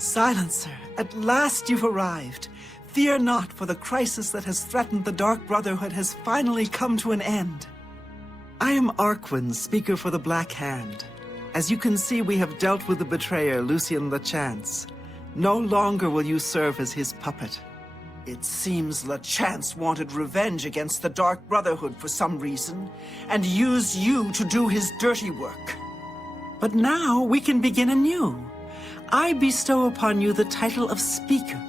Silencer, at last you've arrived. Fear not, for the crisis that has threatened the Dark Brotherhood has finally come to an end. I am Arquin, speaker for the Black Hand. As you can see, we have dealt with the betrayer, Lucien LeChance. No longer will you serve as his puppet. It seems LeChance wanted revenge against the Dark Brotherhood for some reason, and used you to do his dirty work. But now we can begin anew. I bestow upon you the title of Speaker.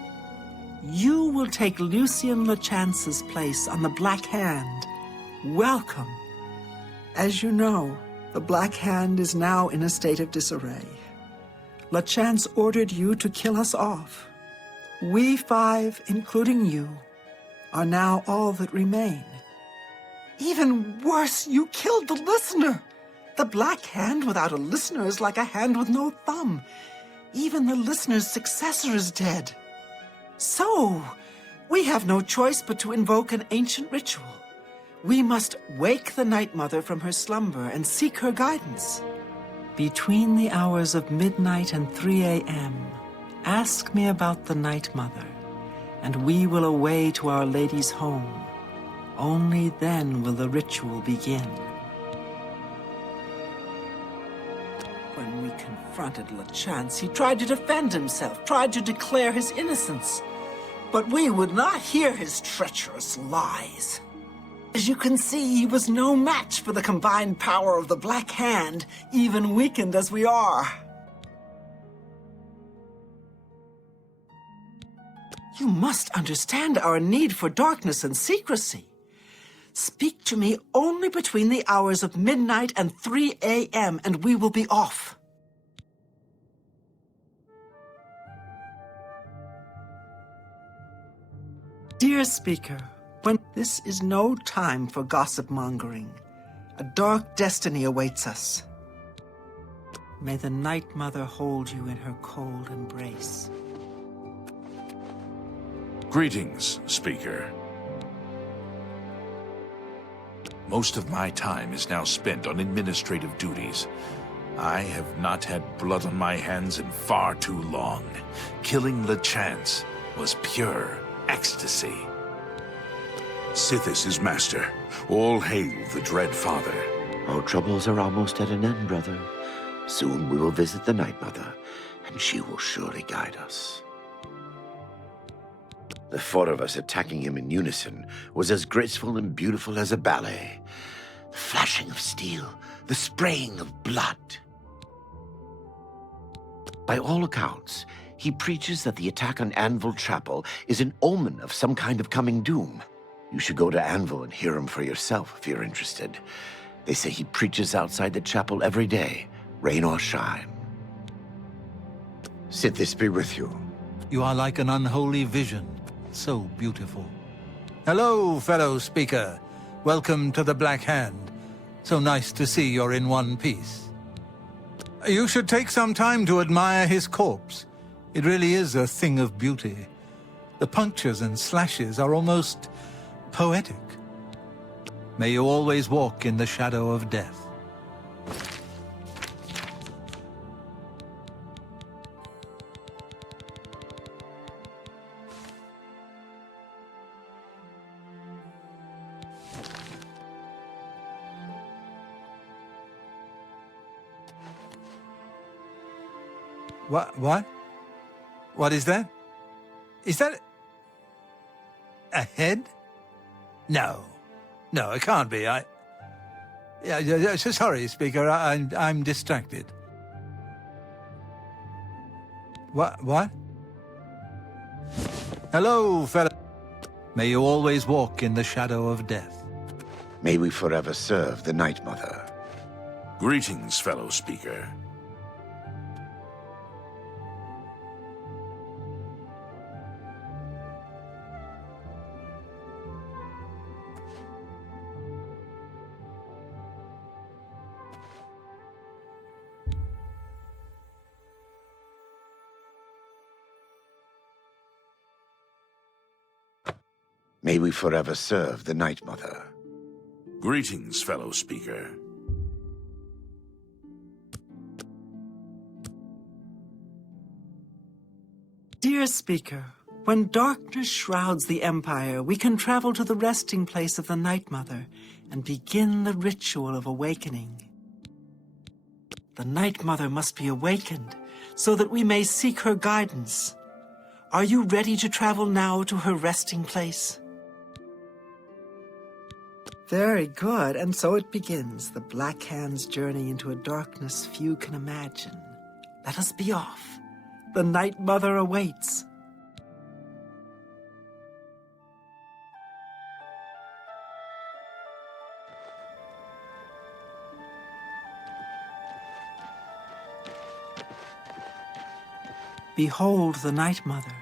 You will take Lucien LeChance's place on the Black Hand. Welcome. As you know, the Black Hand is now in a state of disarray. LeChance ordered you to kill us off. We five, including you, are now all that remain. Even worse, you killed the listener! The Black Hand without a listener is like a hand with no thumb. Even the listener's successor is dead. So, we have no choice but to invoke an ancient ritual. We must wake the Night Mother from her slumber and seek her guidance. Between the hours of midnight and 3 a.m., ask me about the Night Mother, and we will away to Our Lady's home. Only then will the ritual begin. When we confronted LeChance, he tried to defend himself, tried to declare his innocence. But we would not hear his treacherous lies. As you can see, he was no match for the combined power of the Black Hand, even weakened as we are. You must understand our need for darkness and secrecy. Speak to me only between the hours of midnight and 3 a.m., and we will be off. Dear Speaker, this is no time for gossip-mongering. A dark destiny awaits us. May the Night Mother hold you in her cold embrace. Greetings, Speaker. Most of my time is now spent on administrative duties. I have not had blood on my hands in far too long. Killing LeChance was pure ecstasy. Sithis is master. All hail the Dread Father. Our troubles are almost at an end, brother. Soon we will visit the Night Mother, and she will surely guide us. The four of us attacking him in unison was as graceful and beautiful as a ballet. The flashing of steel, the spraying of blood. By all accounts, he preaches that the attack on Anvil Chapel is an omen of some kind of coming doom. You should go to Anvil and hear him for yourself if you're interested. They say he preaches outside the chapel every day, rain or shine. Sithis be with you. You are like an unholy vision, so beautiful. Hello, fellow speaker. Welcome to the Black Hand. So nice to see you're in one piece. You should take some time to admire his corpse. It really is a thing of beauty. The punctures and slashes are almost poetic. May you always walk in the shadow of death. What? What is that? Is that a head? No, it can't be. Sorry, Speaker. I'm distracted. What? Hello, fellow. May you always walk in the shadow of death. May we forever serve the Night Mother. Greetings, fellow Speaker. May we forever serve the Night Mother. Greetings, fellow Speaker. Dear Speaker, when darkness shrouds the Empire, we can travel to the resting place of the Night Mother and begin the ritual of awakening. The Night Mother must be awakened so that we may seek her guidance. Are you ready to travel now to her resting place? Very good, and so it begins, the Black Hand's journey into a darkness few can imagine. Let us be off. The Night Mother awaits. Behold the Night Mother.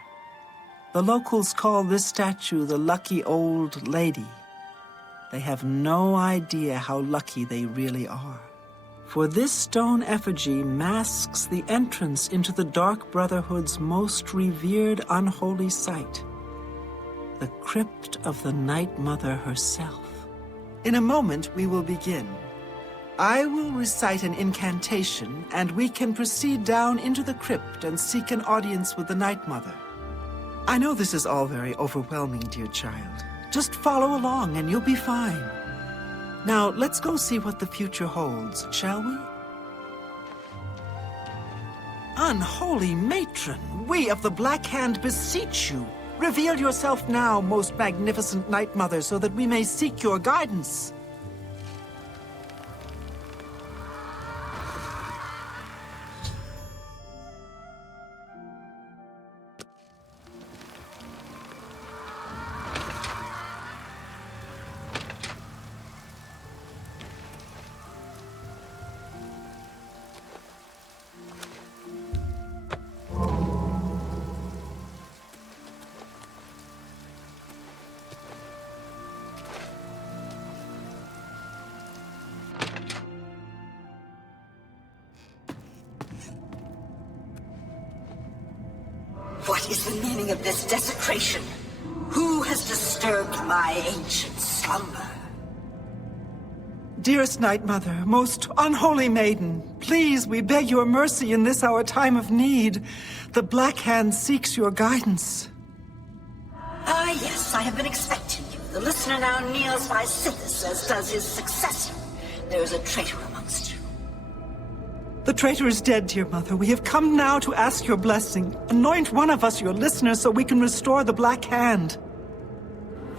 The locals call this statue the Lucky Old Lady. They have no idea how lucky they really are. For this stone effigy masks the entrance into the Dark Brotherhood's most revered unholy site, the crypt of the Night Mother herself. In a moment, we will begin. I will recite an incantation, and we can proceed down into the crypt and seek an audience with the Night Mother. I know this is all very overwhelming, dear child. Just follow along and you'll be fine. Now, let's go see what the future holds, shall we? Unholy matron, we of the Black Hand beseech you. Reveal yourself now, most magnificent Night Mother, so that we may seek your guidance. What is the meaning of this desecration? Who has disturbed my ancient slumber? Dearest Night Mother, most unholy maiden, please, we beg your mercy in this our time of need. The Black Hand seeks your guidance. Ah, yes, I have been expecting you. The listener now kneels by Sithis, as does his successor. There is a traitor amongst you. The traitor is dead, dear Mother. We have come now to ask your blessing. Anoint one of us your listener so we can restore the Black Hand.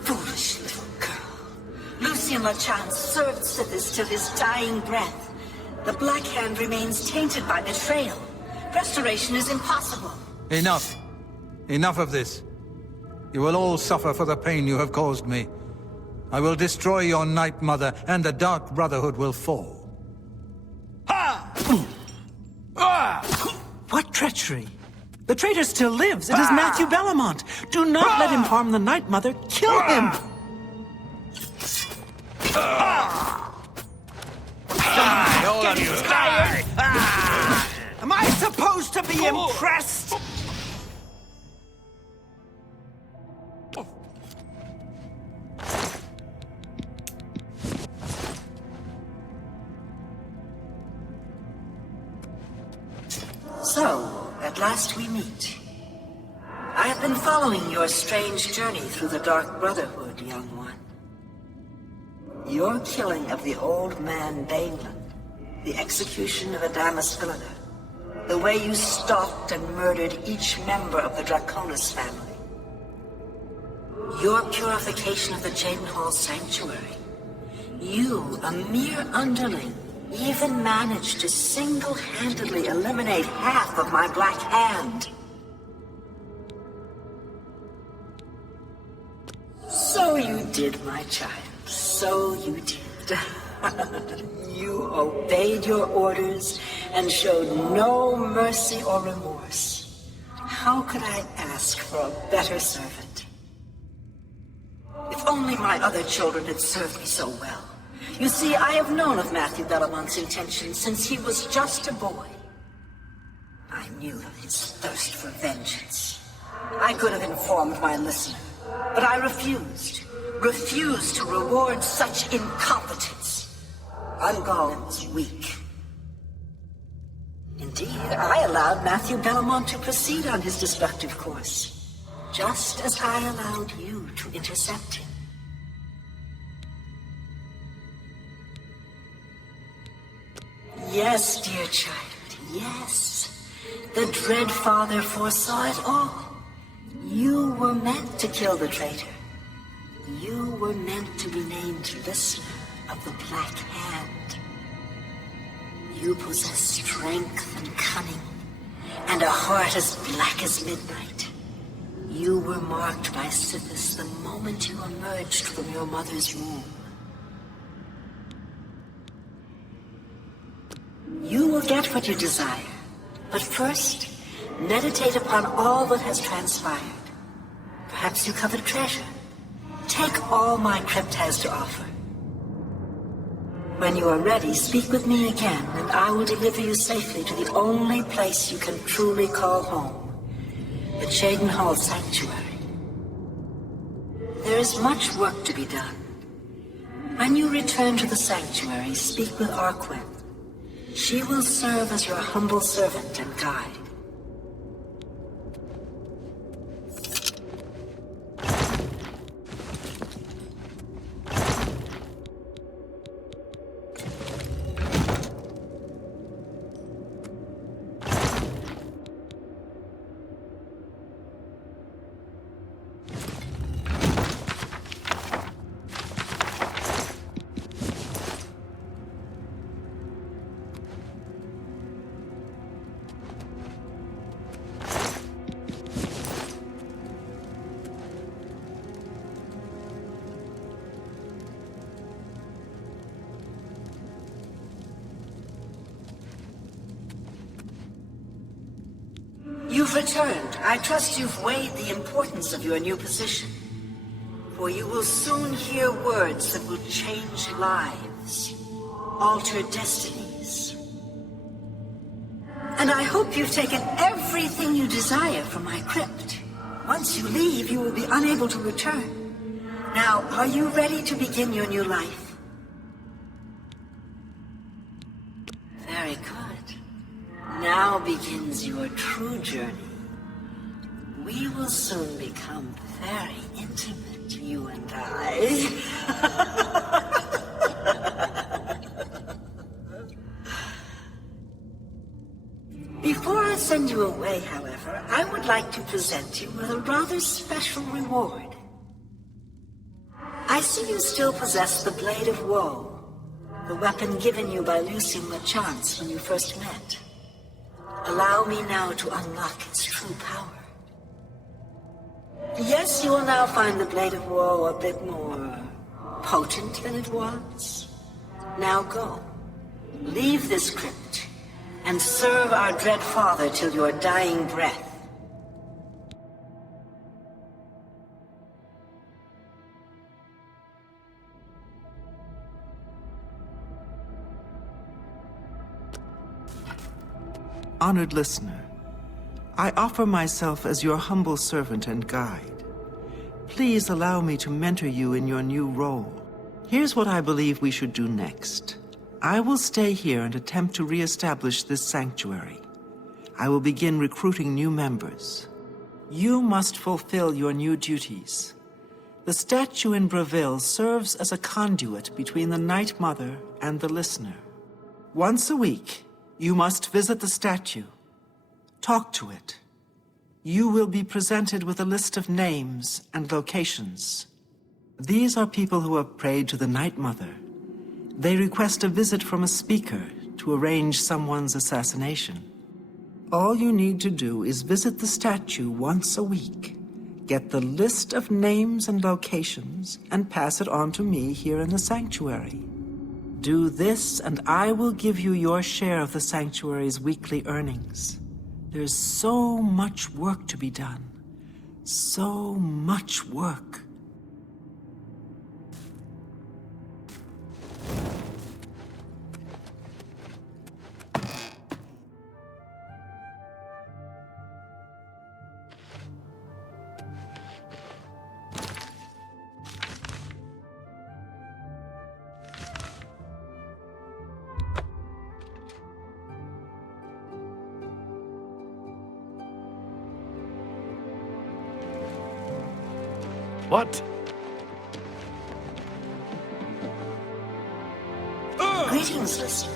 Foolish little girl. Lucien Lachance served Sithis till his dying breath. The Black Hand remains tainted by betrayal. Restoration is impossible. Enough. Enough of this. You will all suffer for the pain you have caused me. I will destroy your Night Mother, and the Dark Brotherhood will fall. What treachery? The traitor still lives. It is Matthew Bellamont. Do not let him harm the Night Mother. Kill him! All of you die! Am I supposed to be impressed? So, at last we meet. I have been following your strange journey through the Dark Brotherhood, young one. Your killing of the old man Bainland, the execution of Adamus Villager, the way you stalked and murdered each member of the Draconis family, your purification of the Jadenhall Sanctuary. You, a mere underling, even managed to single-handedly eliminate half of my Black Hand. So you did, my child. So you did. You obeyed your orders and showed no mercy or remorse. How could I ask for a better servant? If only my other children had served me so well. You see, I have known of Matthew Bellamont's intentions since he was just a boy. I knew of his thirst for vengeance. I could have informed my listener, but I refused. Refused to reward such incompetence. Ungol was weak. Indeed, I allowed allowed Matthew Bellamont to proceed on his destructive course, just as I allowed you to intercept him. Yes, dear child, yes. The Dread Father foresaw it all. You were meant to kill the traitor. You were meant to be named listener of the Black Hand. You possess strength and cunning, and a heart as black as midnight. You were marked by Sithis the moment you emerged from your mother's womb. You will get what you desire, but first, meditate upon all that has transpired. Perhaps you covet treasure. Take all my crypt has to offer. When you are ready, speak with me again, and I will deliver you safely to the only place you can truly call home, the Cheydinhal Sanctuary. There is much work to be done. When you return to the Sanctuary, speak with Arquin. She will serve as your humble servant and guide. You've returned. I trust you've weighed the importance of your new position. For you will soon hear words that will change lives, alter destinies. And I hope you've taken everything you desire from my crypt. Once you leave, you will be unable to return. Now, are you ready to begin your new life? Very good. Now begins your true journey. We will soon become very intimate, you and I. Before I send you away, however, I would like to present you with a rather special reward. I see you still possess the Blade of Woe, the weapon given you by Lucien LeChance when you first met. Allow me now to unlock its true power. Yes, you will now find the Blade of Woe a bit more potent than it was. Now go. Leave this crypt and serve our Dread Father till your dying breath. Honored listener, I offer myself as your humble servant and guide. Please allow me to mentor you in your new role. Here's what I believe we should do next. I will stay here and attempt to re-establish this sanctuary. I will begin recruiting new members. You must fulfill your new duties. The statue in Breville serves as a conduit between the Night Mother and the listener. Once a week, you must visit the statue. Talk to it. You will be presented with a list of names and locations. These are people who have prayed to the Night Mother. They request a visit from a speaker to arrange someone's assassination. All you need to do is visit the statue once a week, get the list of names and locations, and pass it on to me here in the sanctuary. Do this, and I will give you your share of the sanctuary's weekly earnings. There's so much work to be done. So much work. What? Greetings, listener.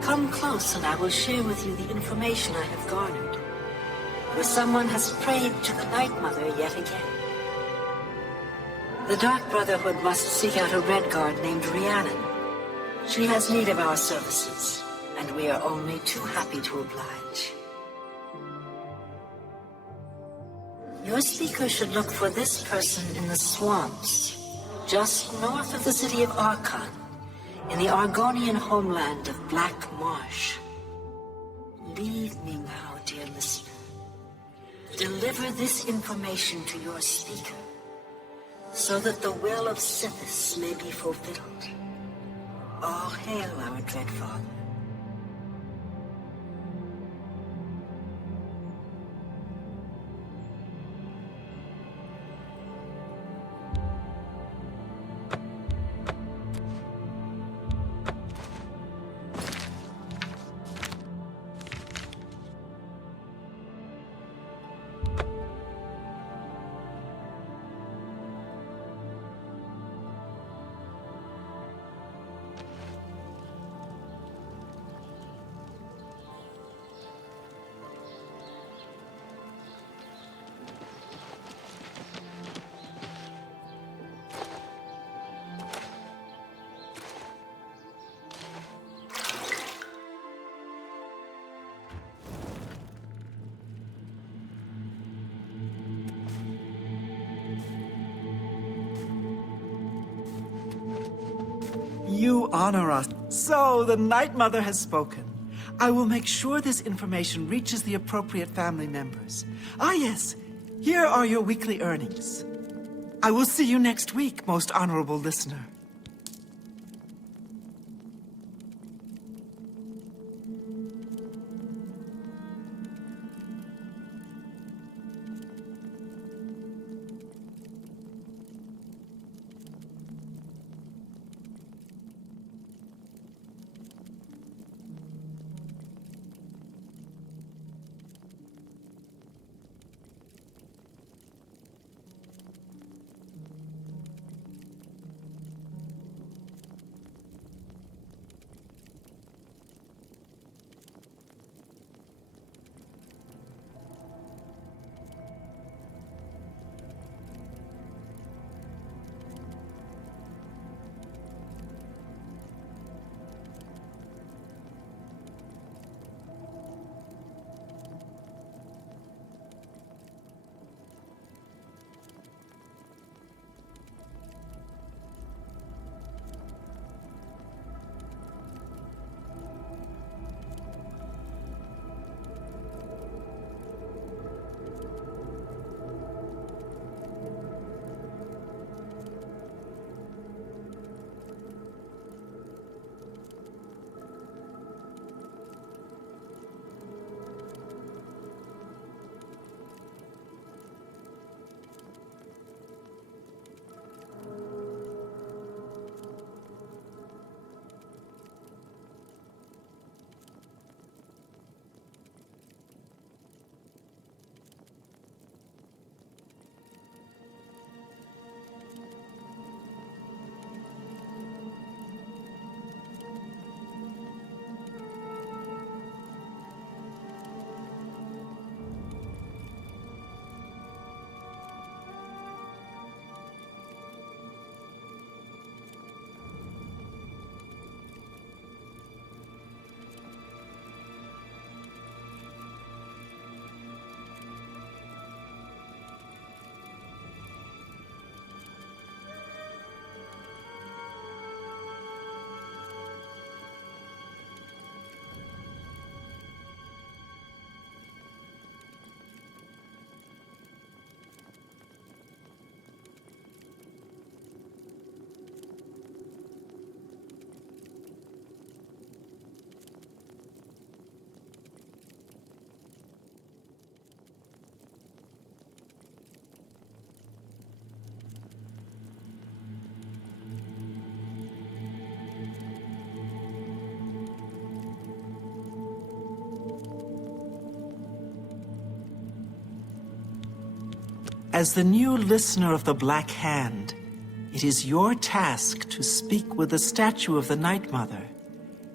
Come close and I will share with you the information I have garnered. For someone has prayed to the Night Mother yet again. The Dark Brotherhood must seek out a Red Guard named Rhiannon. She has need of our services, and we are only too happy to oblige. Your speaker should look for this person in the swamps, just north of the city of Archon, in the Argonian homeland of Black Marsh. Leave me now, dear listener. Deliver this information to your speaker, so that the will of Sithis may be fulfilled. All hail our dread father. You honor us. So, the Night Mother has spoken. I will make sure this information reaches the appropriate family members. Ah, yes. Here are your weekly earnings. I will see you next week, most honorable listener. As the new listener of the Black Hand, it is your task to speak with the statue of the Night Mother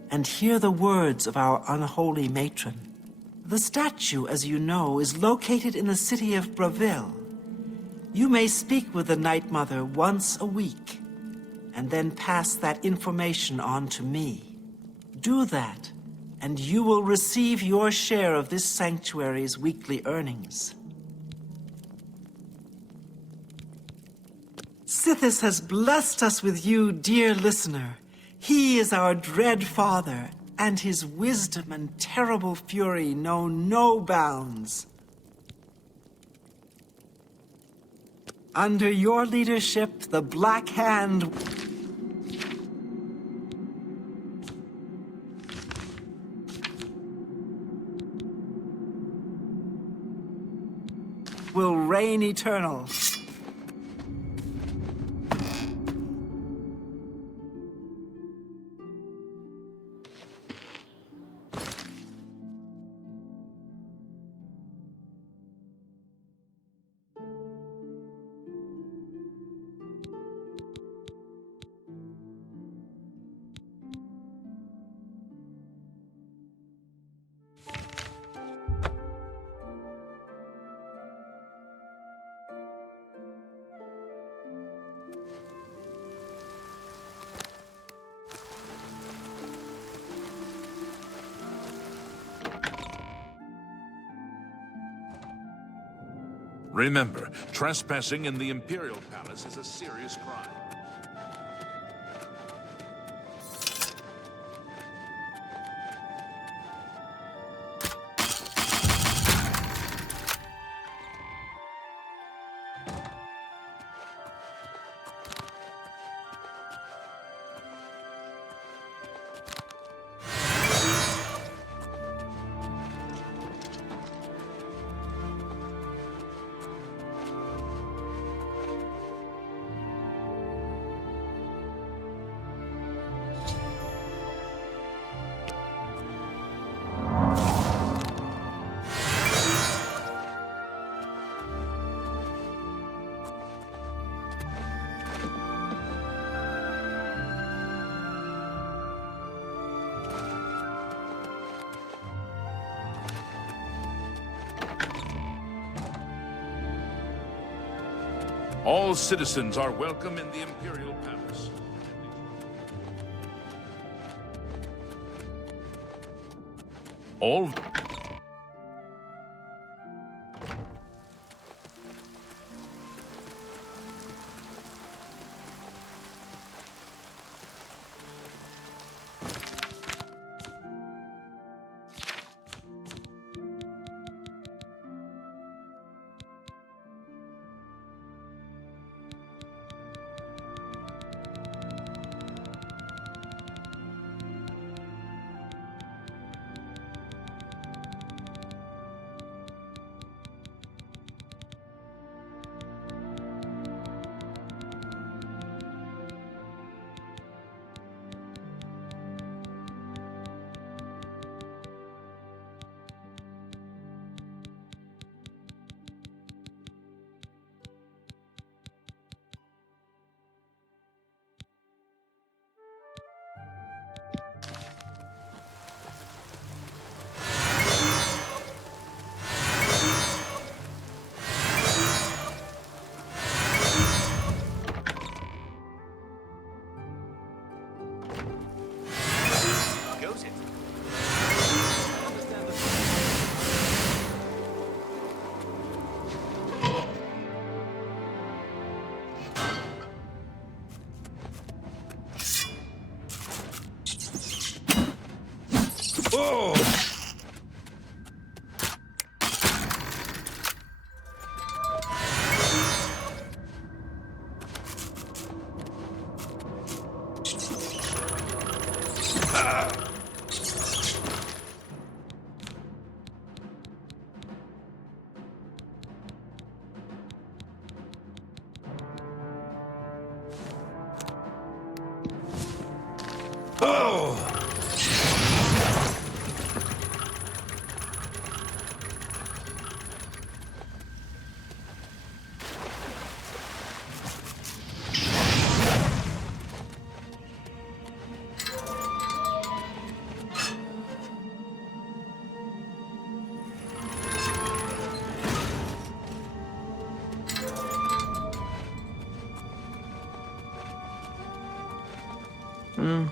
and hear the words of our unholy matron. The statue, as you know, is located in the city of Bravil. You may speak with the Night Mother once a week, and then pass that information on to me. Do that, and you will receive your share of this sanctuary's weekly earnings. Sithis has blessed us with you, dear listener. He is our dread father, and his wisdom and terrible fury know no bounds. Under your leadership, the Black Hand will reign eternal. Remember, trespassing in the Imperial Palace is a serious crime. All citizens are welcome in the Imperial Palace. All... No.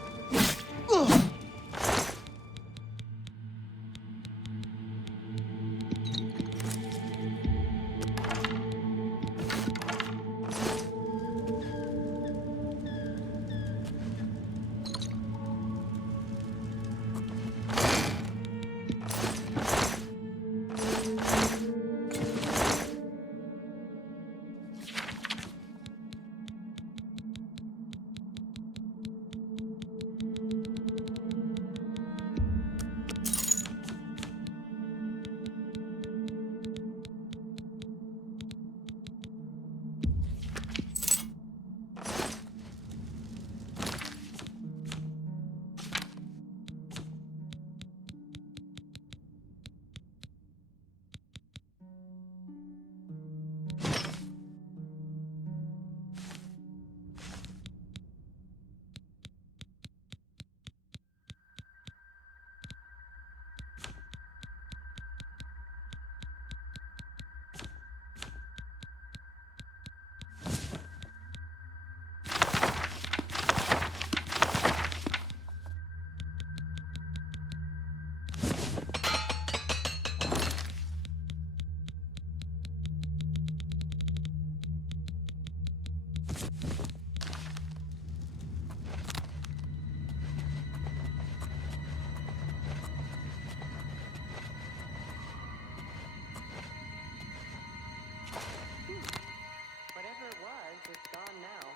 Whatever it was, it's gone now.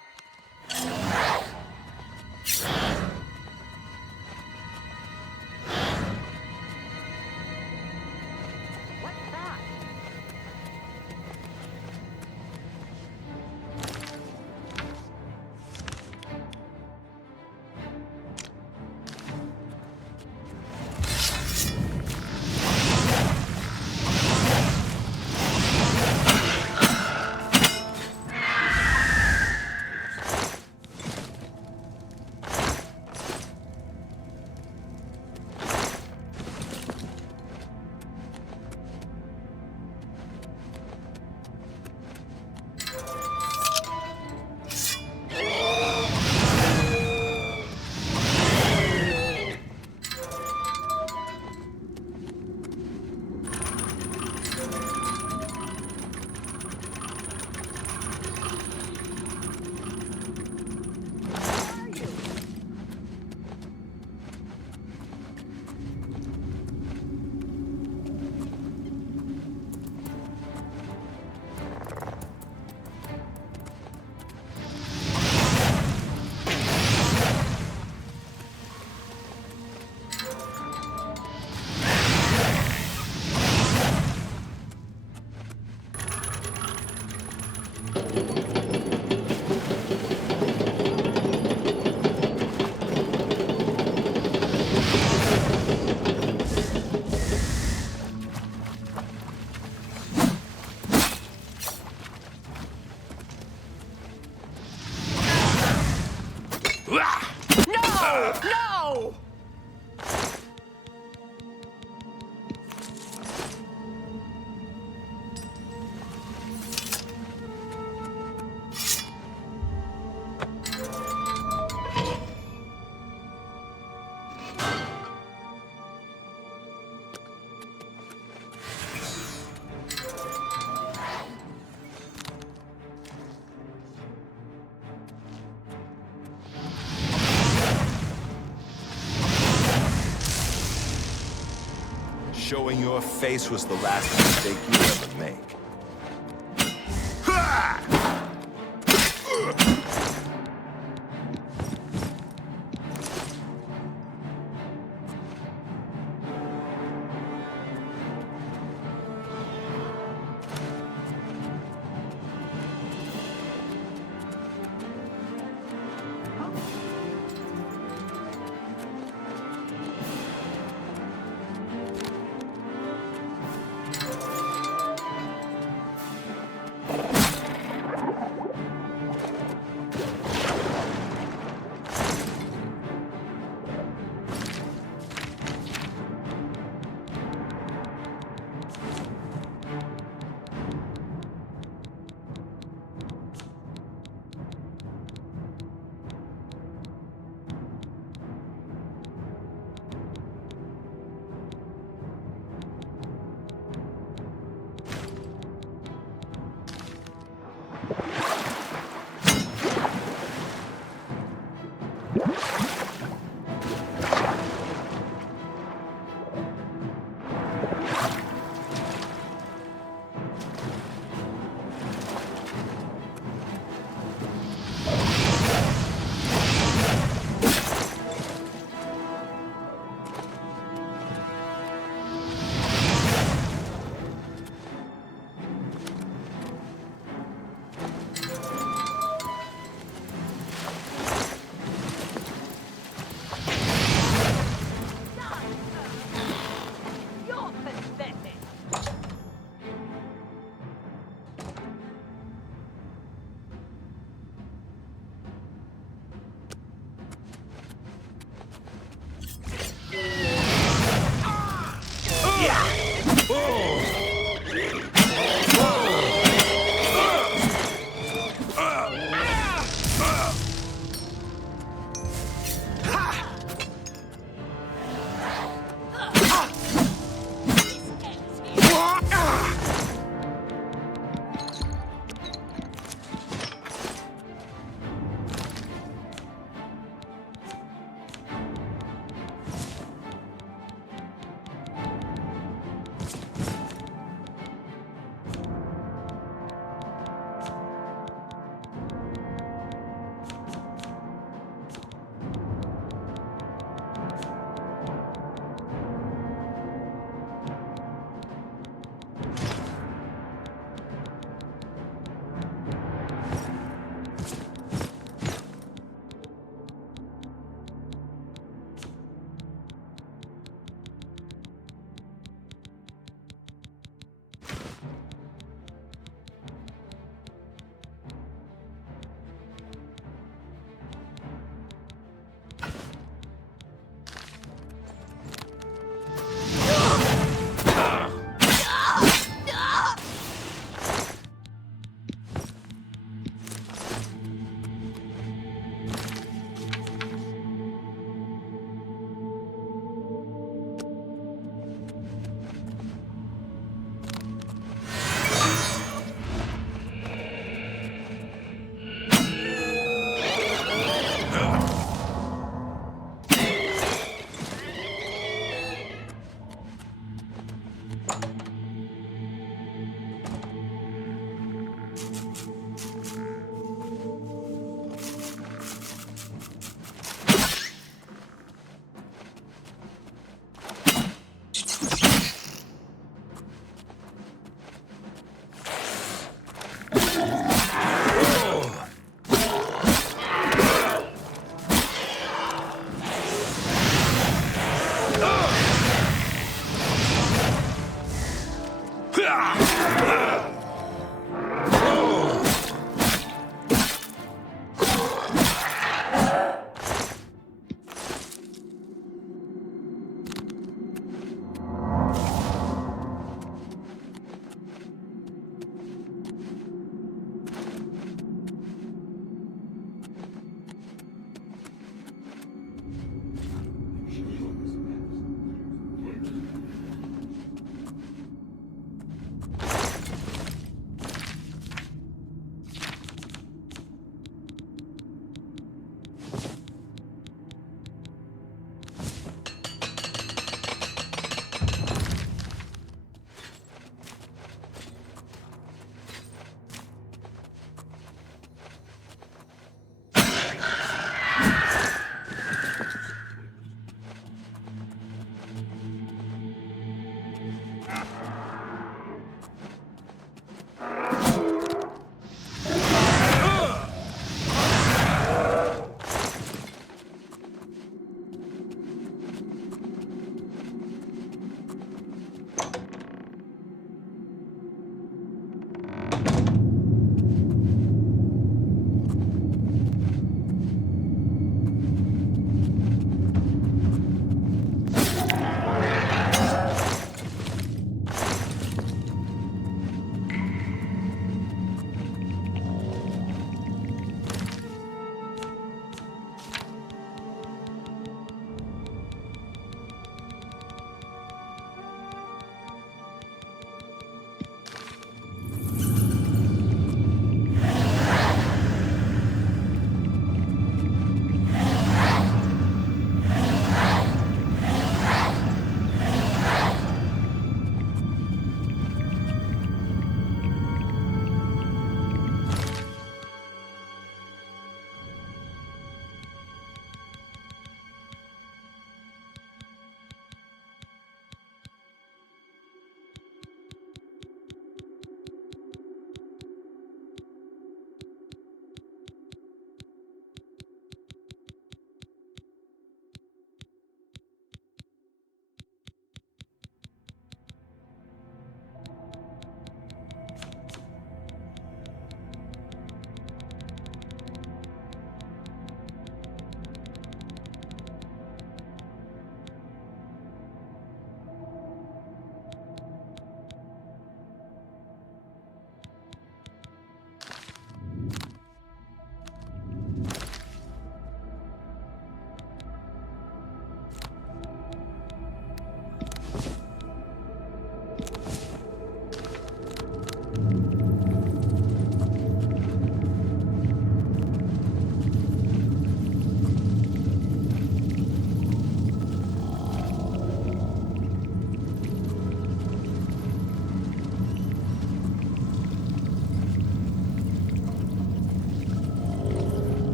What's that? Showing your face was the last mistake you ever make.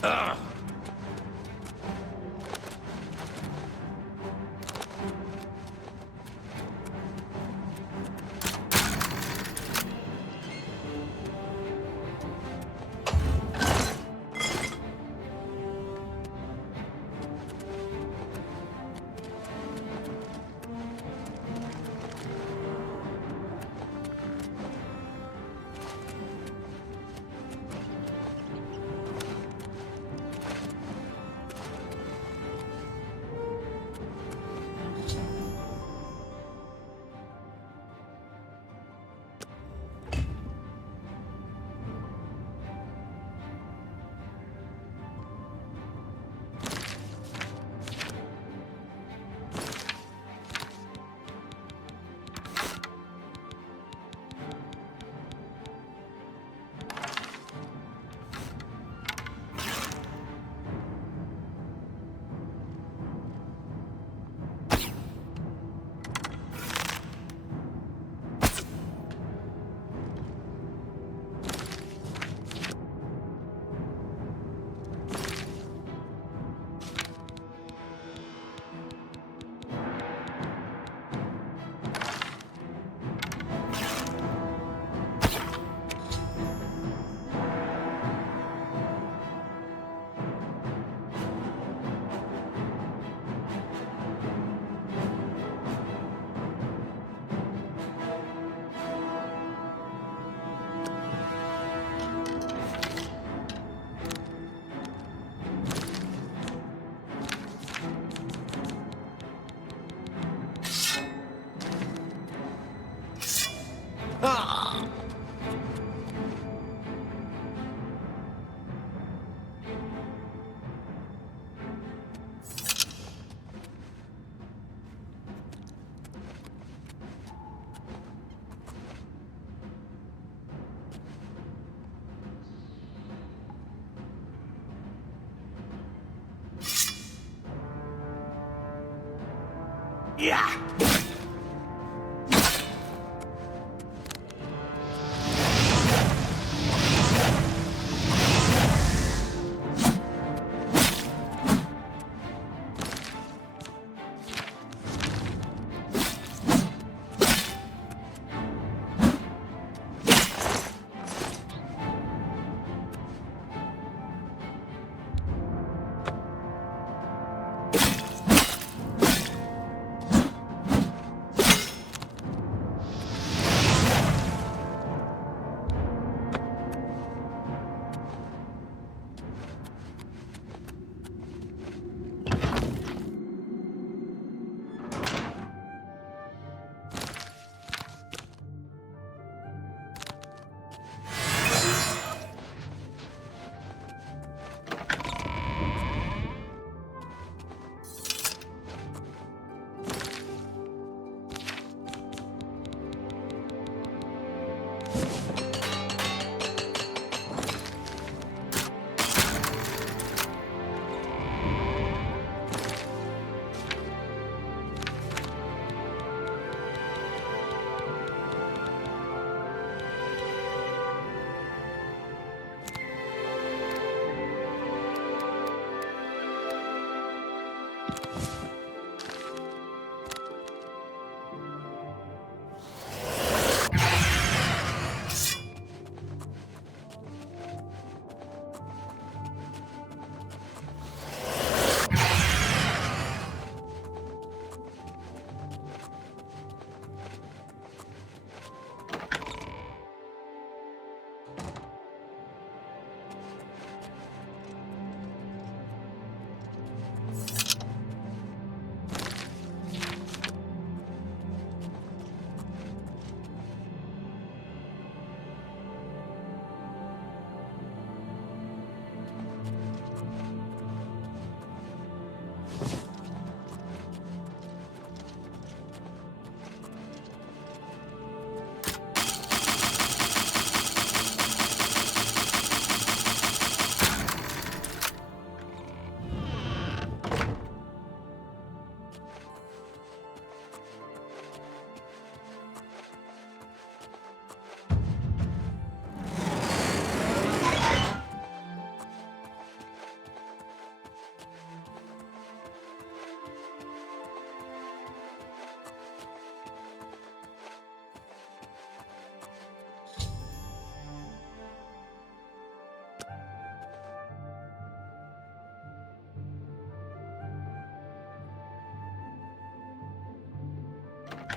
Yeah!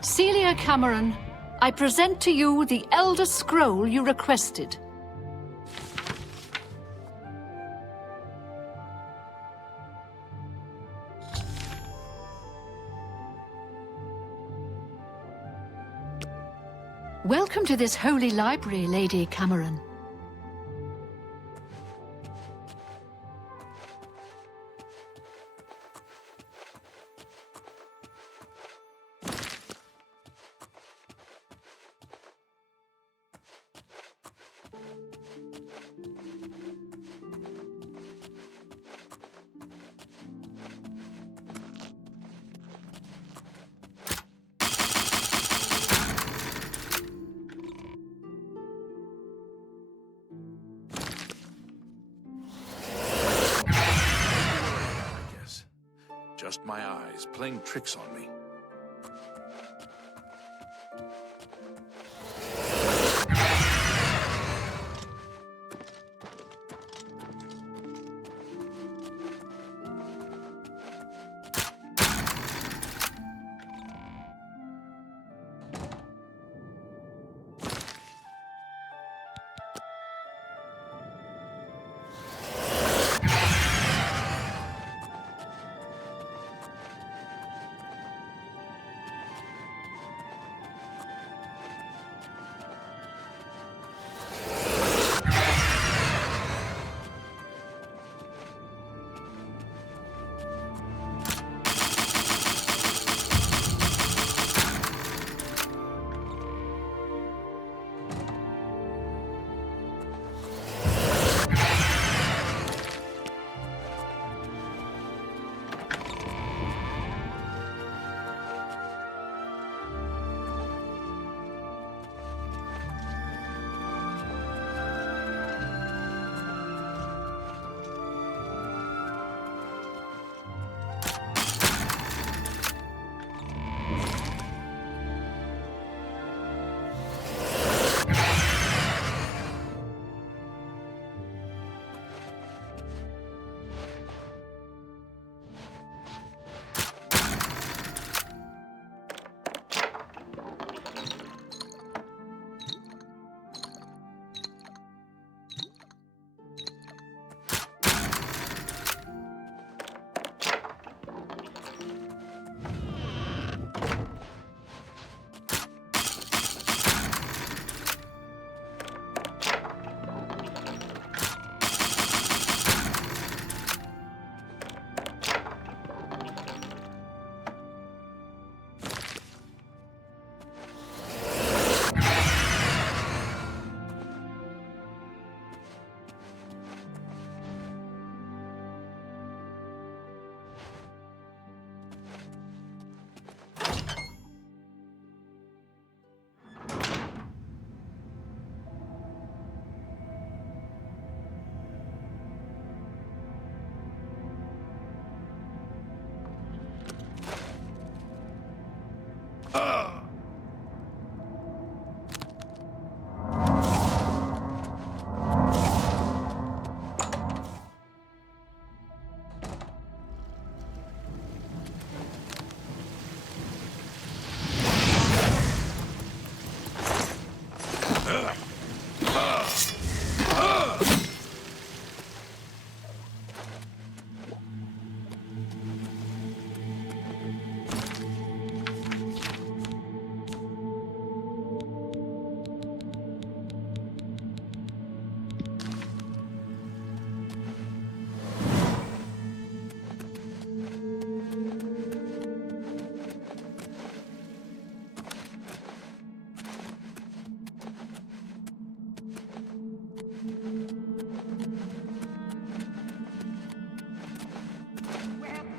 Celia Cameron, I present to you the Elder Scroll you requested. Welcome to this holy library, Lady Cameron. Just my eyes playing tricks on me.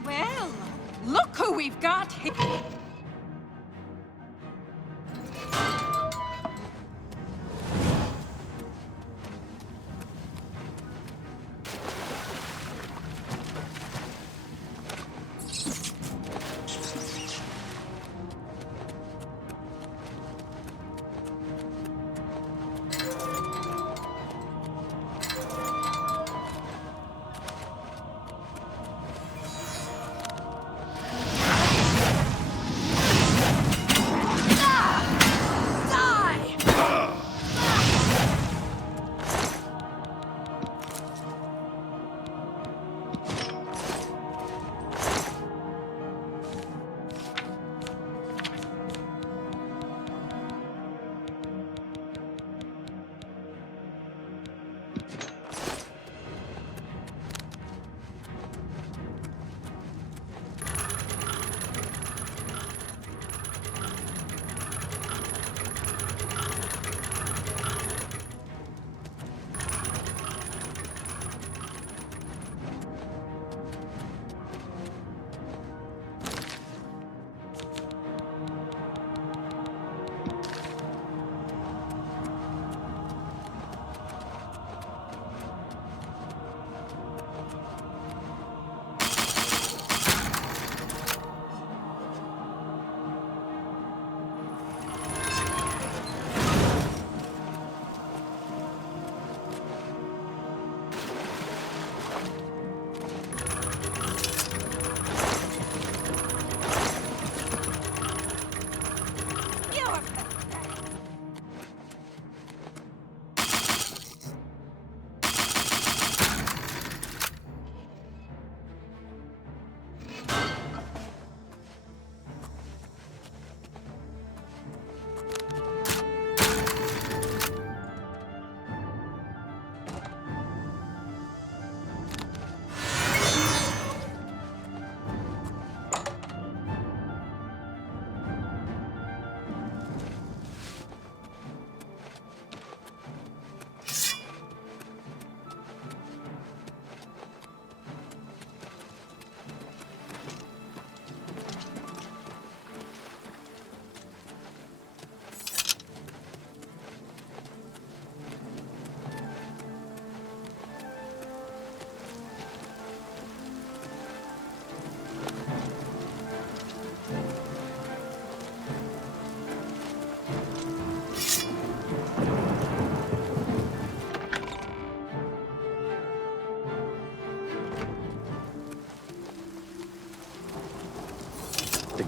Well, look who we've got here.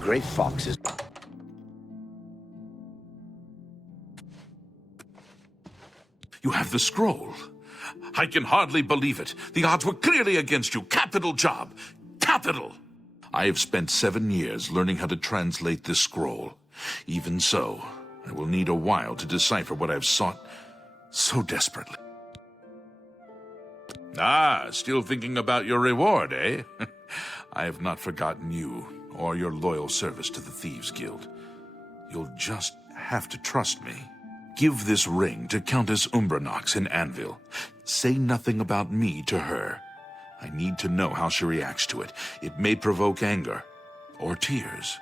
Gray Fox is... You have the scroll. I can hardly believe it. The odds were clearly against you. Capital job. Capital! I have spent 7 years learning how to translate this scroll. Even so, I will need a while to decipher what I've sought so desperately. Ah, still thinking about your reward, eh? I have not forgotten you or your loyal service to the Thieves Guild. You'll just have to trust me. Give this ring to Countess Umbranox in Anvil. Say nothing about me to her. I need to know how she reacts to it. It may provoke anger or tears.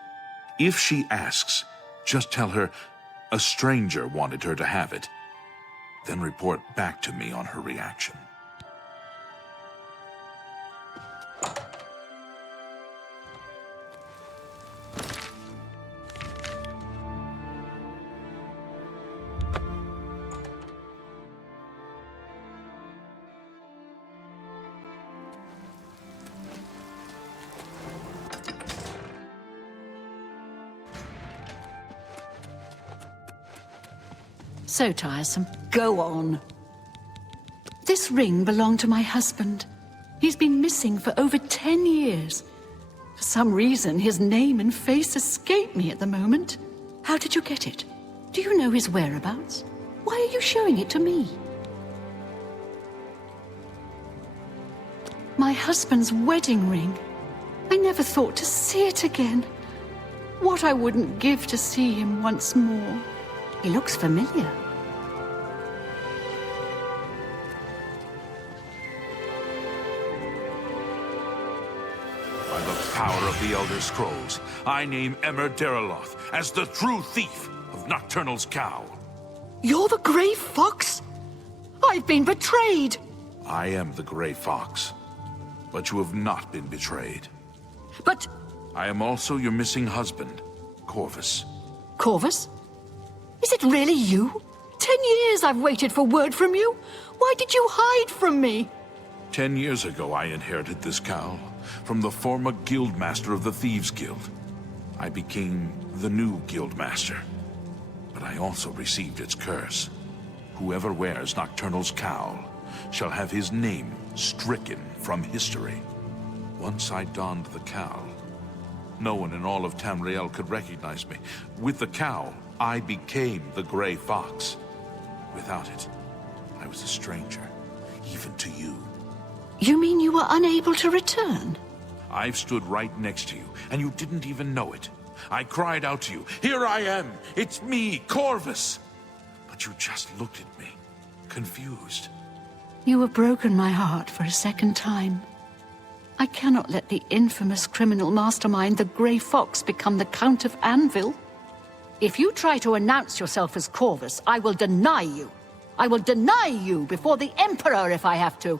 If she asks, just tell her a stranger wanted her to have it. Then report back to me on her reaction. So tiresome. Go on. This ring belonged to my husband. He's been missing for over 10 years. For some reason, his name and face escape me at the moment. How did you get it? Do you know his whereabouts? Why are you showing it to me? My husband's wedding ring. I never thought to see it again. What I wouldn't give to see him once more. He looks familiar. By the power of the Elder Scrolls, I name Emmer Deraloth as the true thief of Nocturnal's cow. You're the Grey Fox? I've been betrayed! I am the Grey Fox, but you have not been betrayed. But... I am also your missing husband, Corvus. Corvus? Is it really you? 10 years I've waited for word from you. Why did you hide from me? 10 years ago, I inherited this cowl from the former guildmaster of the Thieves Guild. I became the new guildmaster, but I also received its curse. Whoever wears Nocturnal's cowl shall have his name stricken from history. Once I donned the cowl, no one in all of Tamriel could recognize me. With the cowl, I became the Grey Fox. Without it, I was a stranger, even to you. You mean you were unable to return? I've stood right next to you, and you didn't even know it. I cried out to you, "Here I am! It's me, Corvus!" But you just looked at me, confused. You have broken my heart for a second time. I cannot let the infamous criminal mastermind, the Grey Fox, become the Count of Anvil. If you try to announce yourself as Corvus, I will deny you. I will deny you before the Emperor if I have to.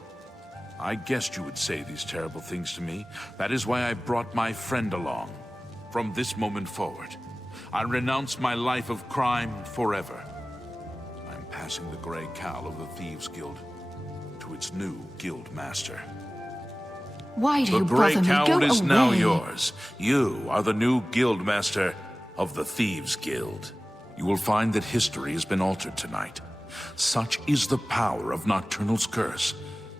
I guessed you would say these terrible things to me. That is why I brought my friend along. From this moment forward, I renounce my life of crime forever. I'm passing the Grey Cowl of the Thieves Guild to its new guild master. Why do The you Grey bother me? Cowl Go is away. now yours. You are the new guild master of the Thieves Guild. You will find that history has been altered tonight. Such is the power of Nocturnal's curse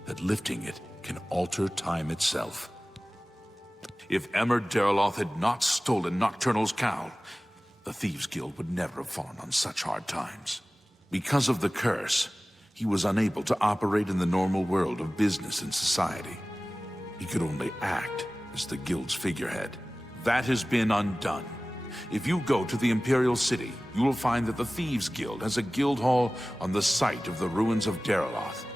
that lifting it can alter time itself. If Emmer Deraloth had not stolen Nocturnal's cowl, the Thieves Guild would never have fallen on such hard times. Because of the curse, he was unable to operate in the normal world of business and society. He could only act as the Guild's figurehead. That has been undone. If you go to the Imperial City, you will find that the Thieves Guild has a guild hall on the site of the ruins of Deraloth.